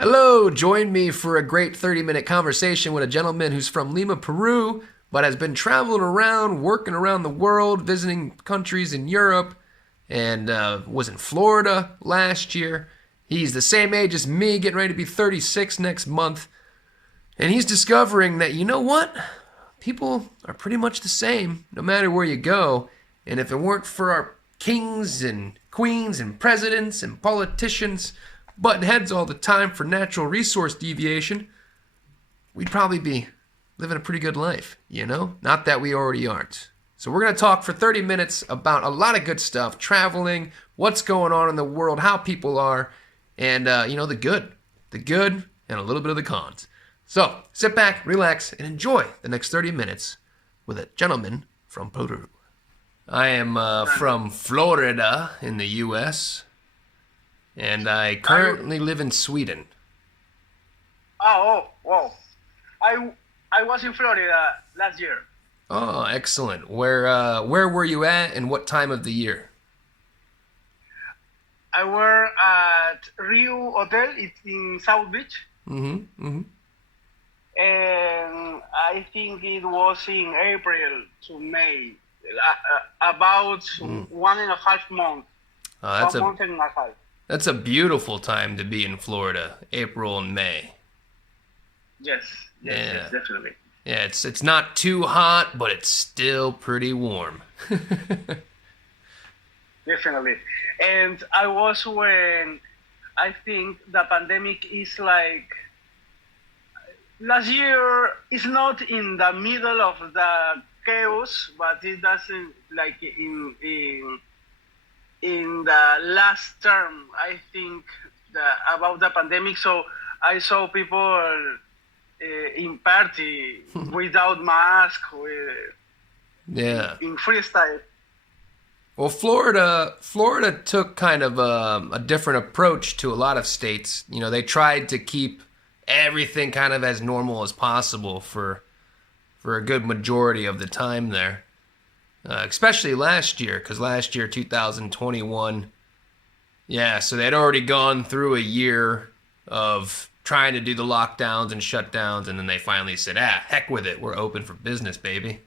Hello, join me for a great 30-minute conversation with a gentleman who's from Lima, Peru, but has been traveling around, working around the world, visiting countries in Europe, and was in Florida last year. He's the same age as me, getting ready to be 36 next month, and he's discovering that, you know what? People are pretty much the same, no matter where you go, and if it weren't for our kings and queens and presidents and politicians butting heads all the time for natural resource deviation, we'd probably be living a pretty good life, you know? Not that we already aren't. So we're going to talk for 30 minutes about a lot of good stuff, traveling, what's going on in the world, how people are, and, the good, and a little bit of the cons. So sit back, relax, and enjoy the next 30 minutes with a gentleman from Peru. I am from Florida in the U.S., and I currently live in Sweden. Wow. I was in Florida last year. Oh, excellent. Where were you at and what time of the year? I were at Rio Hotel. It's in South Beach. And I think it was in April to May, about 1.5 months. That's 1 month and a half. That's a beautiful time to be in Florida, April and May. Yes, definitely. Yeah, it's not too hot, but it's still pretty warm. Definitely. And I was when I think the pandemic is like last year is not in the middle of the chaos, but it doesn't like in the last term, I think, about the pandemic. So I saw people in party without mask, in freestyle. Well, Florida took kind of a different approach to a lot of states. You know, they tried to keep everything kind of as normal as possible for a good majority of the time there. Especially last year, because last year, 2021, so they'd already gone through a year of trying to do the lockdowns and shutdowns, and then they finally said, heck with it, we're open for business, baby.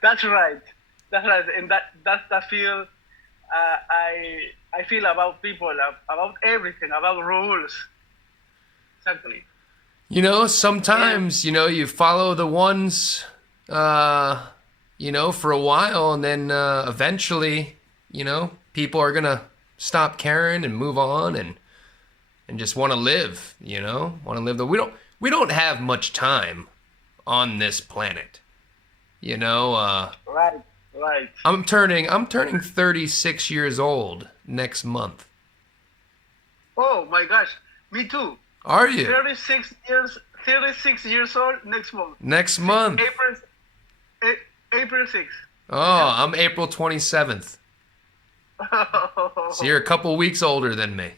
That's right, and that's the feel I feel about people, about everything, about rules. Exactly. You know, sometimes, you follow the ones for a while, and then eventually, people are gonna stop caring and move on and just want to live. We don't have much time on this planet. Right. I'm turning 36 years old next month. Oh my gosh, me too. Are you? 36 years old next month. Next month. April 6th. Oh, I'm April 27th. So you're a couple weeks older than me.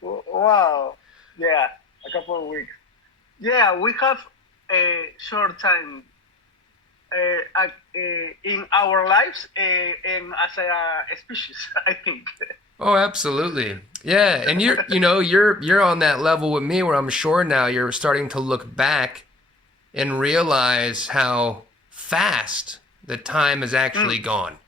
Wow. Yeah, a couple of weeks. Yeah, we have a short time in our lives and as a species, I think. Oh, absolutely. Yeah, and you're on that level with me where I'm sure now you're starting to look back and realize how fast the time has actually gone.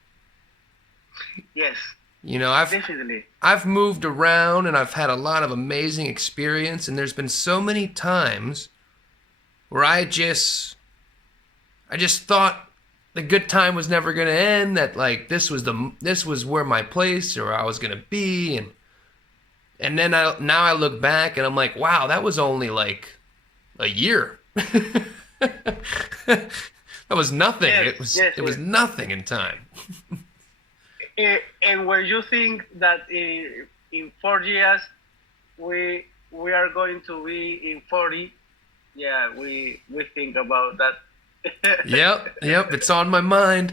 Yes. Definitely. I've moved around and I've had a lot of amazing experience, and there's been so many times where I just thought the good time was never going to end, that like this was where my place or I was going to be, and then now I look back and I'm like, wow, that was only like a year. That was nothing. Yes, it was nothing in time. And when you think that in 4 years we are going to be in 40, we think about that. Yep, it's on my mind.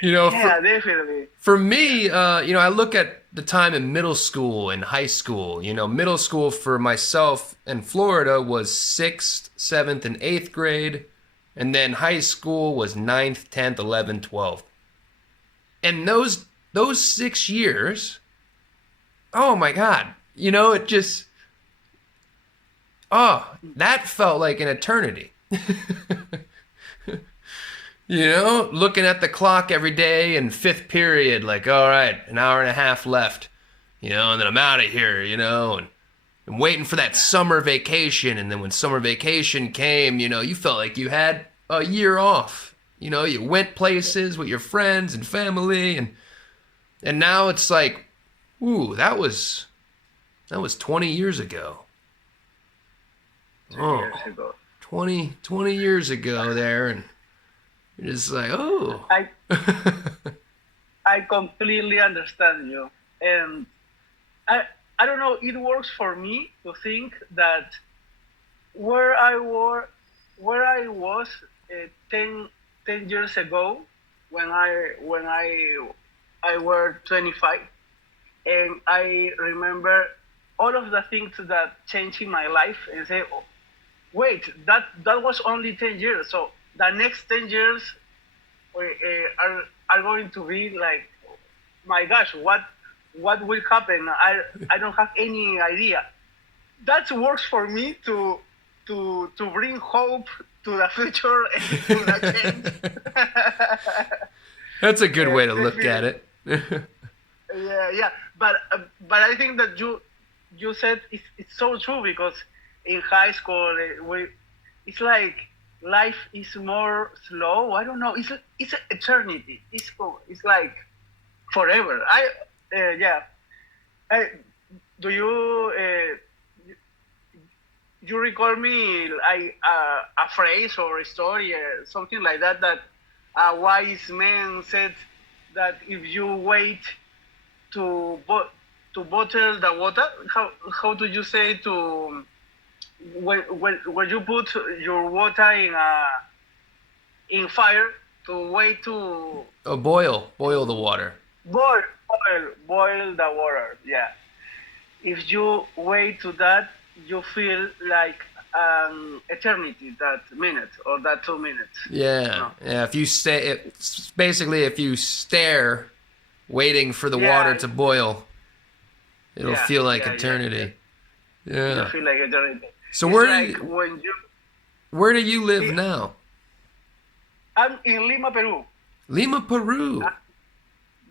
Definitely. For me, I look at the time in middle school and high school. Middle school for myself in Florida was 6th, 7th, and 8th grade. And then high school was 9th, 10th, 11th, 12th. And those 6 years, Oh my God. It just, oh, that felt like an eternity. Looking at the clock every day in fifth period, like, all right, an hour and a half left, and then I'm out of here, and waiting for that summer vacation. And then when summer vacation came, you felt like you had a year off. You went places with your friends and family, and now it's like, ooh, that was 20 years ago. Oh, 20 years ago there, and you're just like, oh. I completely understand you, and I don't know. It works for me to think that where I was 10 years ago when I were 25, and I remember all of the things that changed in my life, and say, oh, wait, that was only 10 years. So the next 10 years are going to be like, my gosh, what will happen? I don't have any idea. That works for me to bring hope to the future and to the change. That's a good way to look at it. Yeah. But I think that you said it's so true, because in high school it's like life is more slow. I don't know. It's eternity. It's like forever. Do you recall me like a phrase or a story, something like that a wise man said that if you wait to bottle the water, how do you say to when you put your water in fire, to wait to boil the water. Boil the water. Yeah. If you wait to that, you feel like eternity, that minute or that 2 minutes. Yeah. Yeah. If you if you stare, waiting for the water to boil, it'll feel like eternity. Yeah. You feel like eternity. So it's where do you live now? I'm in Lima, Peru. Lima, Peru.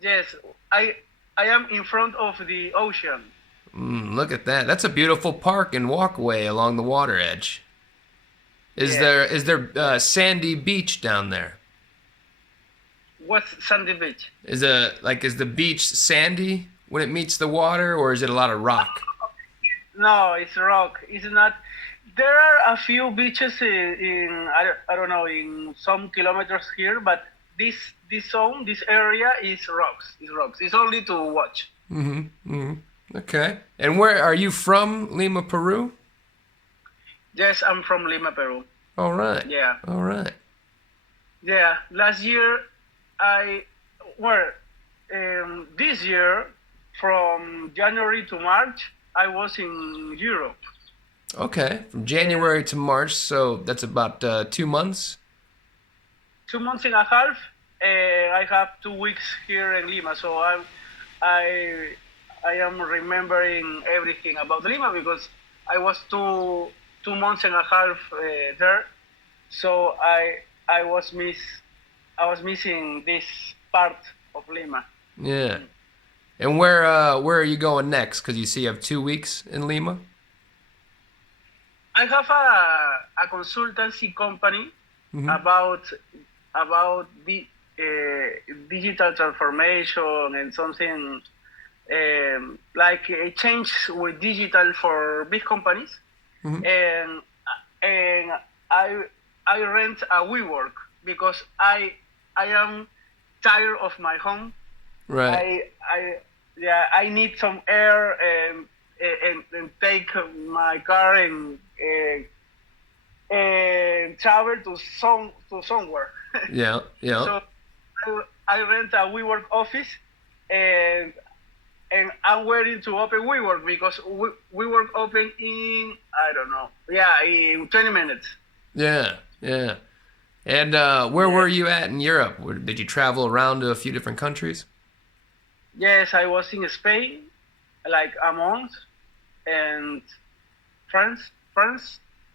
Yes, I am in front of the ocean. Look at that. That's a beautiful park and walkway along the water edge. Is there sandy beach down there? What's sandy beach? Is the beach sandy when it meets the water, or is it a lot of rock? No, it's rock. It's not. There are a few beaches in I don't know, in some kilometers here, but this area is rocks. It's only to watch. Okay. And where are you from? Lima, Peru? Yes, I'm from Lima, Peru. All right. Yeah. All right. Yeah. Last year, this year, from January to March, I was in Europe. Okay. From January to March, so that's about 2 months? 2 months and a half. I have 2 weeks here in Lima, so I am remembering everything about Lima, because I was 2 months and a half there, so I was missing this part of Lima. Yeah. And where are you going next? Because you have 2 weeks in Lima. I have a consultancy company about the digital transformation and something like a change with digital for big companies. And I rent a WeWork because I am tired of my home. Right. I need some air and take my car and travel to somewhere. Yeah. So I rent a WeWork office, and I'm waiting to open WeWork because WeWork open in, I don't know, in 20 minutes. Yeah. And where were you at in Europe? Did you travel around to a few different countries? Yes, I was in Spain, like a month, and France,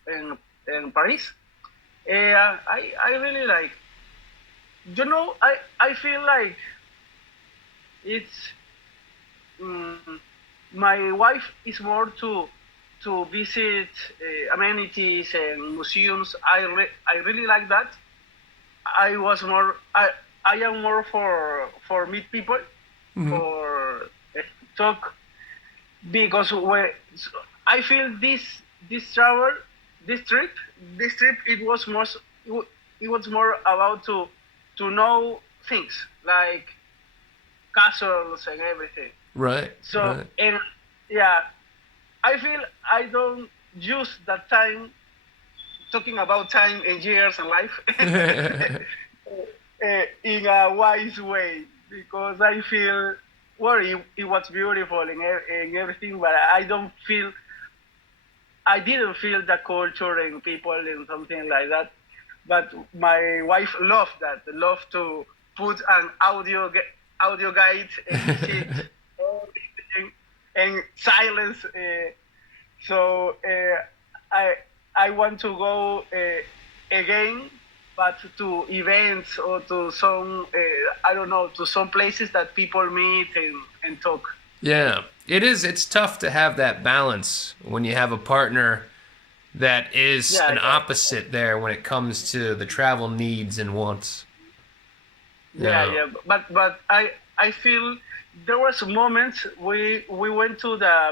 and Paris. I really like. I feel like it's mm, my wife is more to visit amenities and museums. I really like that. I am more for meet people, Hmm. for talk, because I feel this travel this trip this trip it was more about to know things like castles and everything. Right, So, right. and yeah, I feel I don't use that time talking about time and years and life in a wise way, because I feel well, it was beautiful and everything, but I didn't feel the culture and people and something like that. But my wife loved that, loved to put an audio guide and sit everything and silence. So I I want to go again, but to events or to some I don't know, to some places that people meet and talk. Yeah, it is. It's tough to have that balance when you have a partner that is Yeah, an yeah, opposite there when it comes to the travel needs and wants. yeah, Yeah. yeah. But I feel there was moments we went to the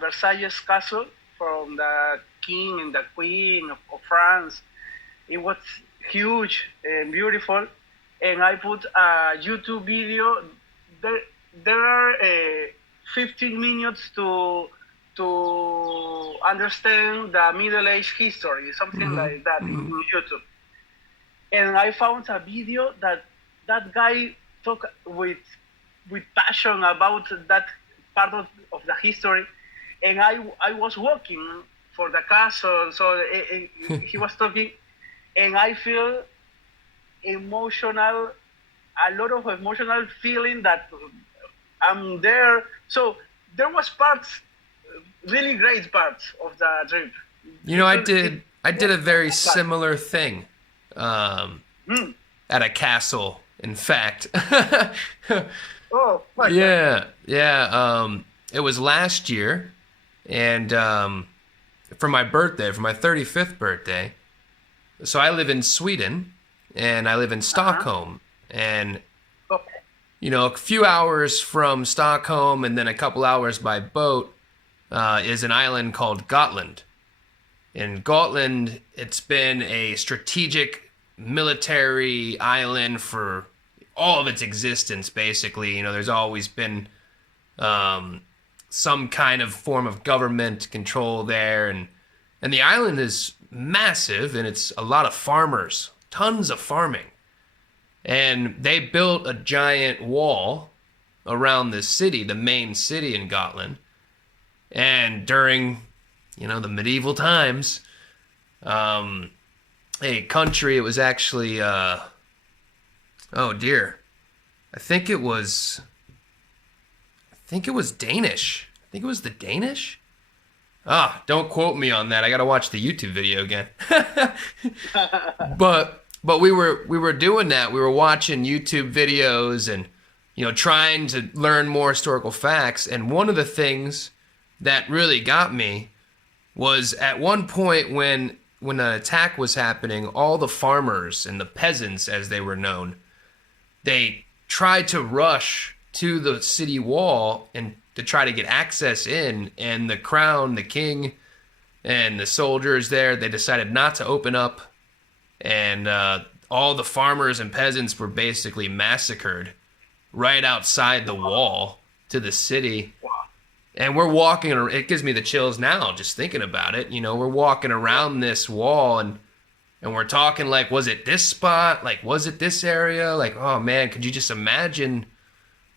Versailles castle from the king and the queen of France. It was huge and beautiful, and I put a YouTube video. There, there are 15 minutes to understand the Middle Age history, something Hmm. like that Hmm. in YouTube. And I found a video that guy talk with passion about that part of the history, and I was walking for the castle, so he was talking, and I feel emotional, a lot of emotional feeling that I'm there. So there was parts, really great parts of the trip. You know, It I feel it did. I did was a very bad. similar thing um, Mm. at a castle. In fact, Oh my god. yeah, yeah. It was last year, and for my birthday, for my 35th birthday. So I live in Sweden, and I live in Uh-huh. Stockholm, and Okay. a few hours from Stockholm, and then a couple hours by boat is an island called Gotland. In Gotland, it's been a strategic military island for all of its existence, basically. There's always been um, some kind of form of government control there, and the island is massive, and it's a lot of farmers, tons of farming, and they built a giant wall around the city, the main city in Gotland, and during the medieval times, um, a country, it was actually oh dear, I think it was Danish. I think it was the Danish. Ah, don't quote me on that. I gotta watch the YouTube video again. But we were doing that. We were watching YouTube videos and trying to learn more historical facts. And one of the things that really got me was at one point when an attack was happening, all the farmers and the peasants, as they were known, they tried to rush to the city wall and to try to get access in, and the crown, the king, and the soldiers there, they decided not to open up, and all the farmers and peasants were basically massacred right outside the wall to the city. And we're walking, it gives me the chills now just thinking about it. We're walking around this wall, and we're talking like, was it this spot? Like, was it this area? Like, oh man, could you just imagine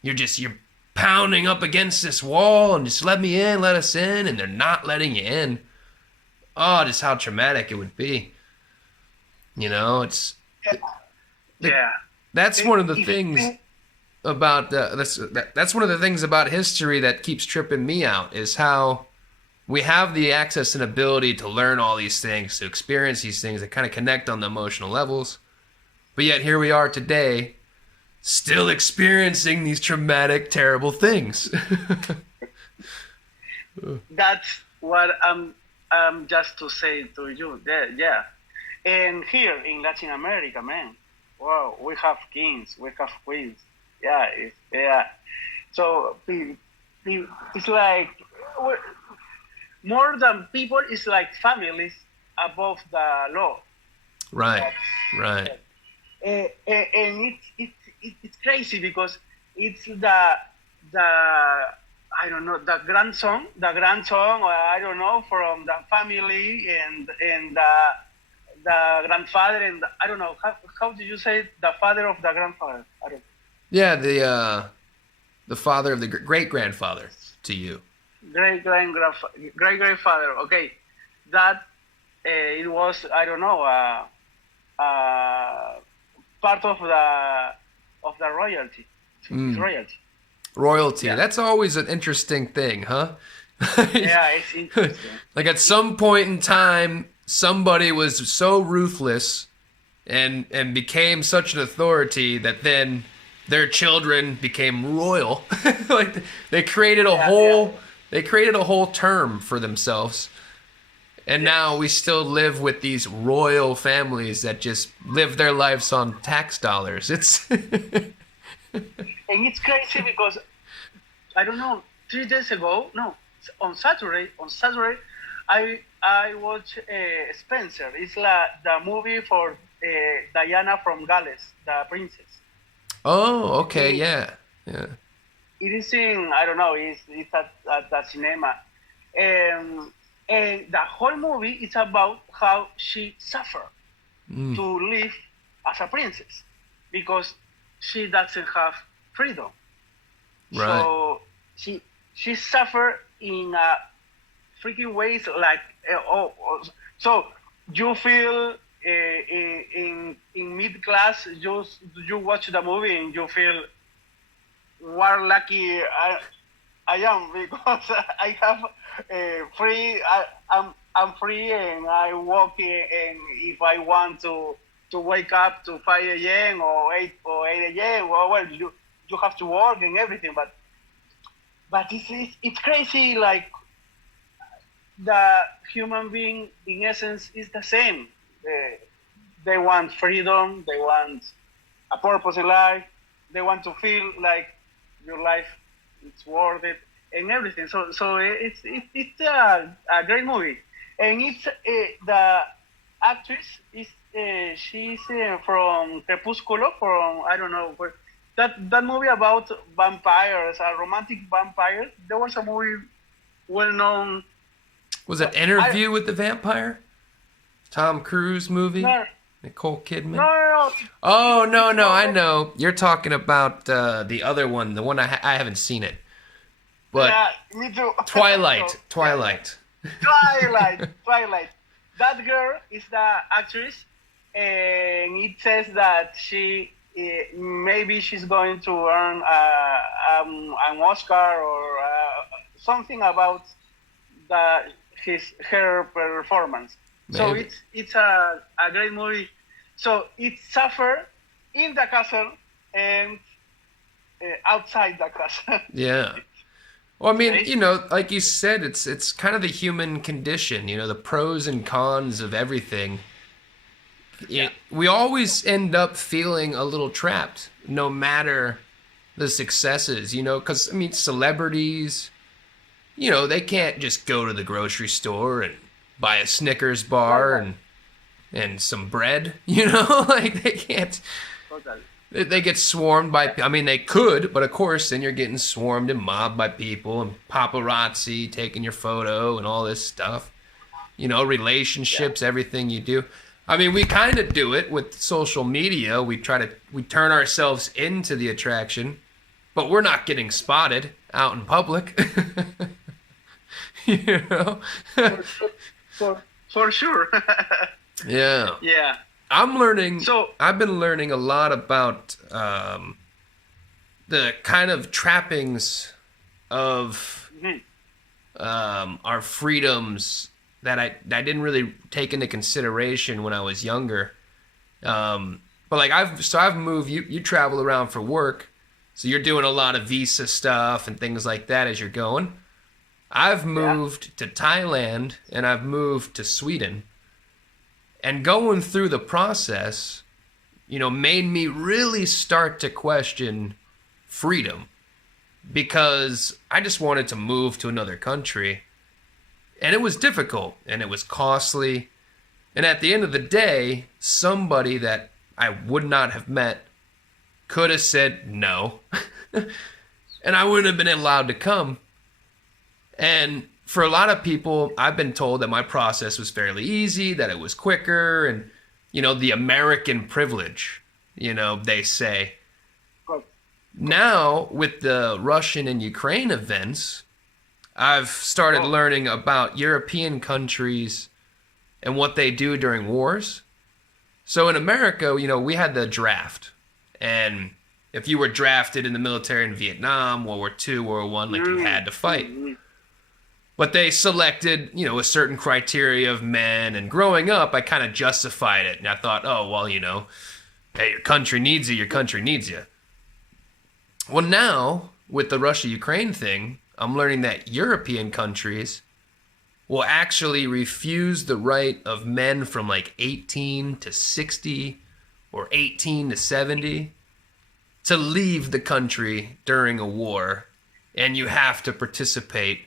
you're pounding up against this wall and just let me in, let us in, and they're not letting you in. Oh, just how traumatic it would be. It's Yeah. that's one of the If you things. think, about that's one of the things about history that keeps tripping me out is how we have the access and ability to learn all these things, to experience these things, that kind of connect on the emotional levels. But yet here we are today, still experiencing these traumatic, terrible things. That's what I'm just to say to you. Yeah. And here in Latin America, man, wow, we have kings, we have queens. Yeah. So it's like more than people. It's like families above the law. Right. And it's crazy because it's the I don't know, the grandson, or I don't know, from the family and the grandfather, and I don't know how do you say the father of the grandfather? I don't. Yeah, the father of the great grandfather to you. Great grandfather. Okay, that it was, I don't know, part of the royalty. Royalty. Yeah. That's always an interesting thing, huh? Yeah, it's interesting. Like at some point in time, somebody was so ruthless and became such an authority that then their children became royal. Like they created a whole term for themselves. And now we still live with these royal families that just live their lives on tax dollars. It's and it's crazy because I don't know, 3 days ago, no, on Saturday, I watched Spencer. It's the movie for Diana from Gales, the princess. Oh, okay, yeah. It is in, I don't know, it's at the cinema. And the whole movie is about how she suffered to live as a princess because she doesn't have freedom. Right. So she suffered in freaking ways like so you feel in mid class you watch the movie and you feel what lucky I am because I have free. I'm free and I walk in, and if I want to wake up to 5 a.m. or 8 a.m. well you have to work and everything, but it's crazy. Like the human being in essence is the same. They want freedom. They want a purpose in life. They want to feel like your life is worth it and everything. So it's a great movie, and it's the actress is she's from Crepúsculo, from I don't know where. That movie about vampires, a romantic vampire. There was a movie well known. Was it Interview with the Vampire? Tom Cruise movie? No, Nicole Kidman? no. Oh, no, I know. You're talking about the other one, the one I haven't seen it. But yeah, me too. Twilight. That girl is the actress, and it says that she maybe she's going to earn an Oscar or something about her performance. Maybe. So it's a great movie. So it suffer in the castle and outside the castle. Yeah. Well, I mean, you know, like you said, it's kind of the human condition, you know, the pros and cons of everything. Yeah. We always end up feeling a little trapped, no matter the successes, you know, because, I mean, celebrities, you know, they can't just go to the grocery store and buy a Snickers bar and some bread, you know, like they can't. Totally. They get swarmed by, I mean, they could, but of course, then you're getting swarmed and mobbed by people and paparazzi taking your photo and all this stuff. You know, relationships, everything you do. I mean, we kind of do it with social media. We turn ourselves into the attraction, but we're not getting spotted out in public. You know? For sure. Yeah. Yeah. I've been learning a lot about the kind of trappings of our freedoms that I didn't really take into consideration when I was younger. But like I've moved. You travel around for work, so you're doing a lot of visa stuff and things like that as you're going. I've moved to Thailand and I've moved to Sweden, and going through the process, made me really start to question freedom, because I just wanted to move to another country, and it was difficult and it was costly. And at the end of the day, somebody that I would not have met could have said no, and I wouldn't have been allowed to come. And for a lot of people, I've been told that my process was fairly easy, that it was quicker, and, the American privilege, they say. Now, with the Russian and Ukraine events, I've started learning about European countries and what they do during wars. So in America, we had the draft. And if you were drafted in the military in Vietnam, World War II, World War I, like you had to fight. But they selected, a certain criteria of men. And growing up, I kind of justified it. And I thought, oh, well, hey, your country needs you, your country needs you. Well, now, with the Russia-Ukraine thing, I'm learning that European countries will actually refuse the right of men from like 18 to 60 or 18 to 70 to leave the country during a war. And you have to participate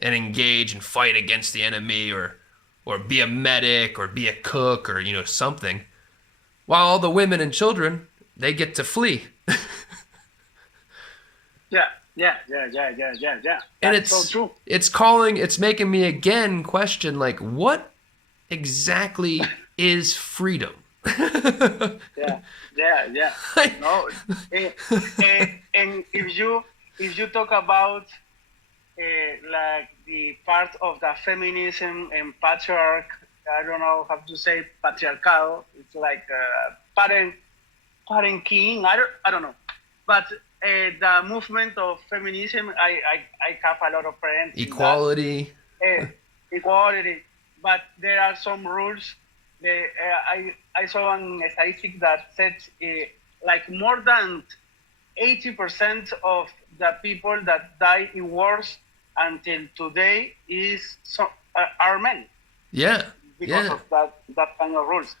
and engage and fight against the enemy, or be a medic, or be a cook, or something, while all the women and children, they get to flee. Yeah. And That's so true. It's making me again question, like, what exactly is freedom? Yeah. No, and if you talk about like the part of the feminism and patriarch, I don't know how to say patriarchal. It's like parent king. I don't know, but the movement of feminism, I have a lot of friends. Equality. Equality, but there are some rules. I saw a statistic that said like more than 80% of the people that die in wars until today are men. Yeah. Because of that kind of rules.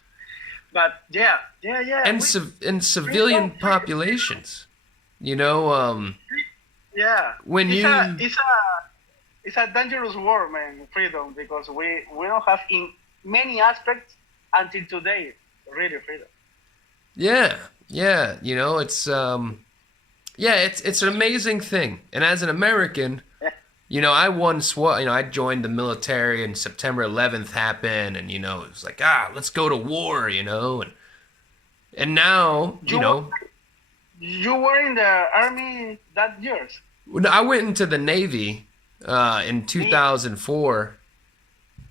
But yeah. And civilian populations, Yeah. When it's a dangerous war, man. Freedom, because we don't have in many aspects until today really freedom. Yeah. It's an amazing thing. And as an American, I once I joined the military and September 11th happened, and it was like, let's go to war, and now, You were in the army that years. I went into the Navy in 2004,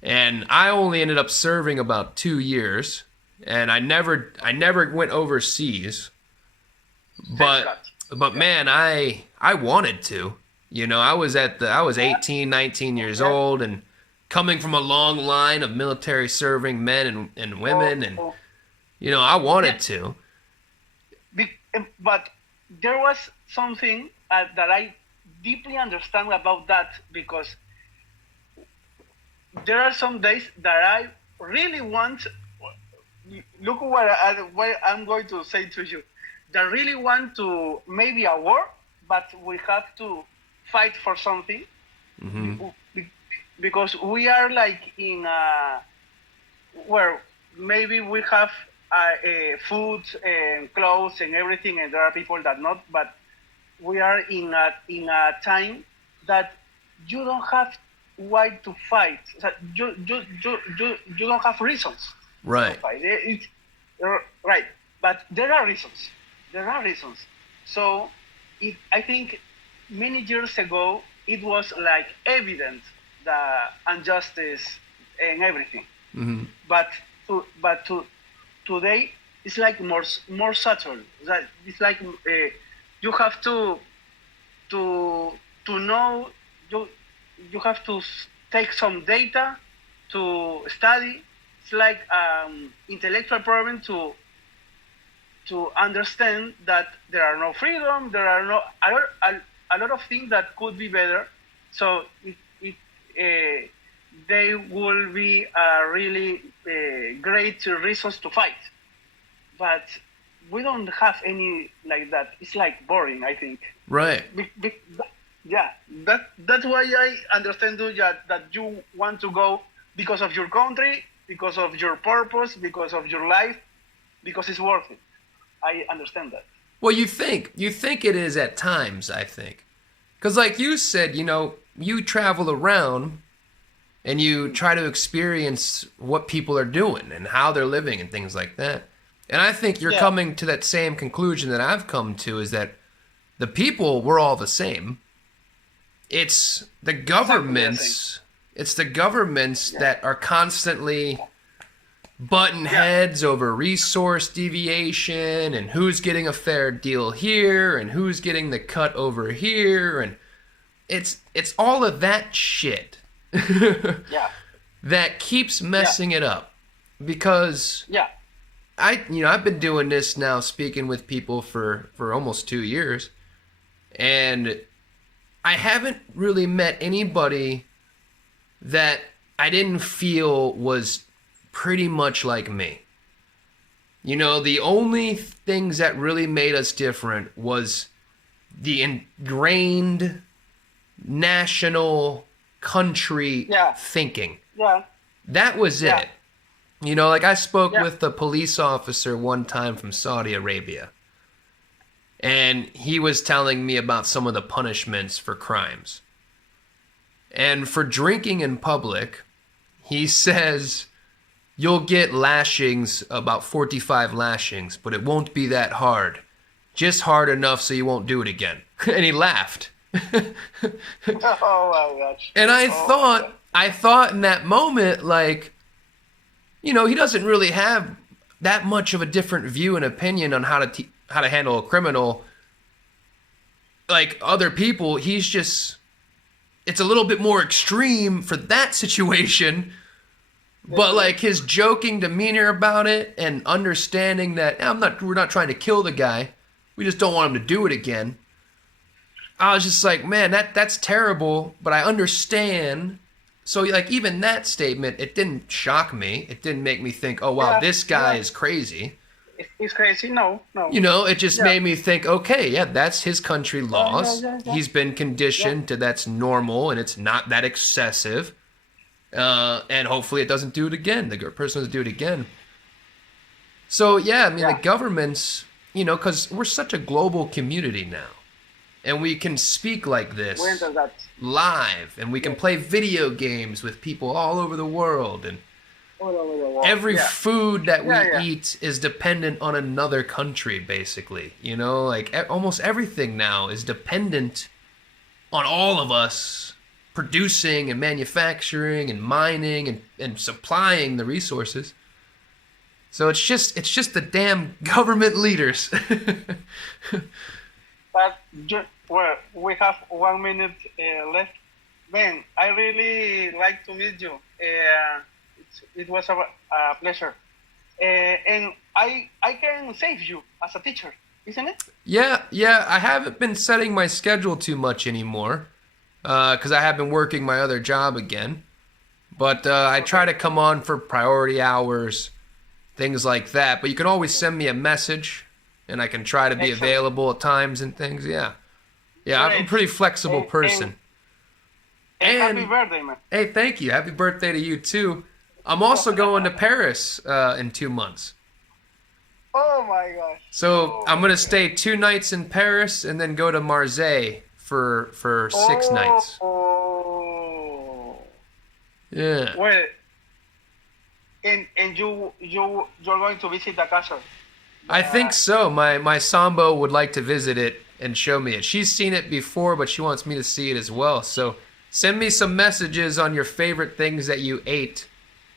and I only ended up serving about 2 years, and I never went overseas. But man, I wanted to. I was 18, 19 years old, and coming from a long line of military serving men and women, and I wanted to. But there was something that I deeply understand about that, because there are some days that I really want. Look what I'm going to say to you. That really want to maybe a war, but we have to fight for something, because we are like in where maybe we have food and clothes and everything, and there are people that not. But we are in a time that you don't have why to fight. You don't have reasons. Right. To fight. Right. But there are reasons. So I think many years ago it was like evident the injustice and everything. But today it's like more subtle. It's like you have to to know, you have to take some data to study. It's like intellectual problem to understand that there are no freedom, there are no a lot of things that could be better. So they will be really great reasons to fight. But we don't have any like that. It's like boring, I think. Right. Yeah, that's why I understand you that you want to go because of your country, because of your purpose, because of your life, because it's worth it. I understand that. Well, you think it is at times, I think. Because like you said, you travel around and you try to experience what people are doing and how they're living and things like that. And I think you're coming to that same conclusion that I've come to, is that the people, we're all the same. It's the governments, that are constantly butting heads over resource deviation and who's getting a fair deal here and who's getting the cut over here, and it's all of that shit that keeps messing it up. Because I've been doing this now, speaking with people for almost 2 years, and I haven't really met anybody that I didn't feel was pretty much like me. The only things that really made us different was the ingrained national country thinking. That was it. Like I spoke with a police officer one time from Saudi Arabia, and he was telling me about some of the punishments for crimes. And for drinking in public, he says you'll get lashings, about 45 lashings, but it won't be that hard. Just hard enough so you won't do it again. And he laughed. Oh my gosh. And I thought in that moment, like, he doesn't really have that much of a different view and opinion on how to handle a criminal like other people. It's a little bit more extreme for that situation, but like his joking demeanor about it and understanding that we're not trying to kill the guy, we just don't want him to do it again. I was just like, man, that's terrible, but I understand. So like even that statement, it didn't shock me. It didn't make me think, oh wow, this guy is crazy. He's crazy. No. It just made me think, okay, that's his country laws. He's been conditioned to that's normal and it's not that excessive. And hopefully it doesn't do it again. The person doesn't do it again. So the governments, because we're such a global community now. And we can speak like this live, and we can play video games with people all over the world, and every food that we eat is dependent on another country, basically. Like almost everything now is dependent on all of us producing and manufacturing and mining and supplying the resources. So it's just the damn government leaders. But we have 1 minute left. Ben, I really like to meet you. It was a pleasure. And I can save you as a teacher, isn't it? Yeah. I haven't been setting my schedule too much anymore because I have been working my other job again. But I try to come on for priority hours, things like that. But you can always send me a message, and I can try to be available at times and things. Yeah, I'm a pretty flexible person. And happy birthday, man. Hey, thank you. Happy birthday to you, too. I'm also going to Paris in 2 months. Oh, my gosh. So I'm going to stay 2 nights in Paris and then go to Marseille for 6 nights. Oh. Yeah. Well, and you're going to visit the castle. I think so. My Sambo would like to visit it and show me it. She's seen it before, but she wants me to see it as well. So send me some messages on your favorite things that you ate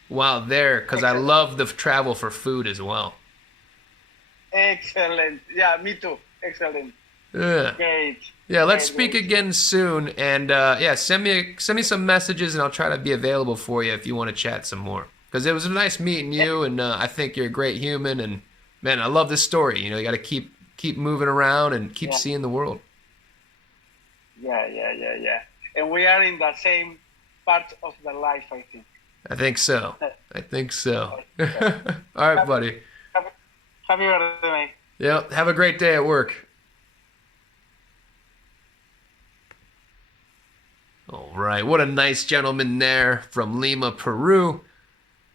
while there, because I love the travel for food as well. Excellent. Yeah, me too. Excellent. Yeah. Great. Yeah, let's Great, speak great. again soon, and yeah, send me some messages, and I'll try to be available for you if you want to chat some more. Because it was nice meeting Yeah, you, and I think you're a great human, and man, I love this story. You got to keep moving around and keep yeah, seeing the world. yeah. And we are in the same part of the life, I think. I think so. I think so. Okay. All right, Happy, buddy. happy, happy birthday, mate. Yeah, have a great day at work. All right, what a nice gentleman there from Lima, Peru,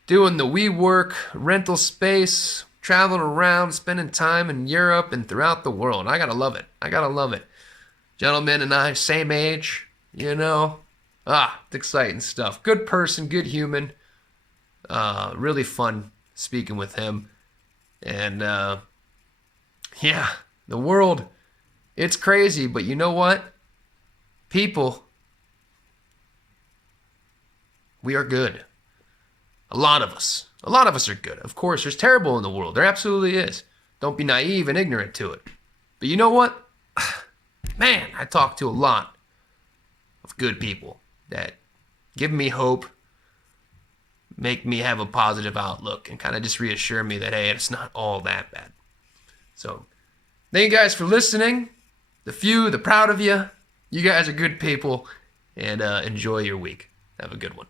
doing the WeWork rental space, traveling around, spending time in Europe and throughout the world. I gotta love it. I gotta love it. Gentleman and I, same age, it's exciting stuff. Good person, good human. Really fun speaking with him. And yeah, the world, it's crazy, but you know what? People, we are good. A lot of us. A lot of us are good. Of course, there's terrible in the world. There absolutely is. Don't be naive and ignorant to it. But you know what? Man, I talk to a lot of good people that give me hope, make me have a positive outlook, and kind of just reassure me that, hey, it's not all that bad. So, thank you guys for listening. The few, the proud of you. You guys are good people, and enjoy your week. Have a good one.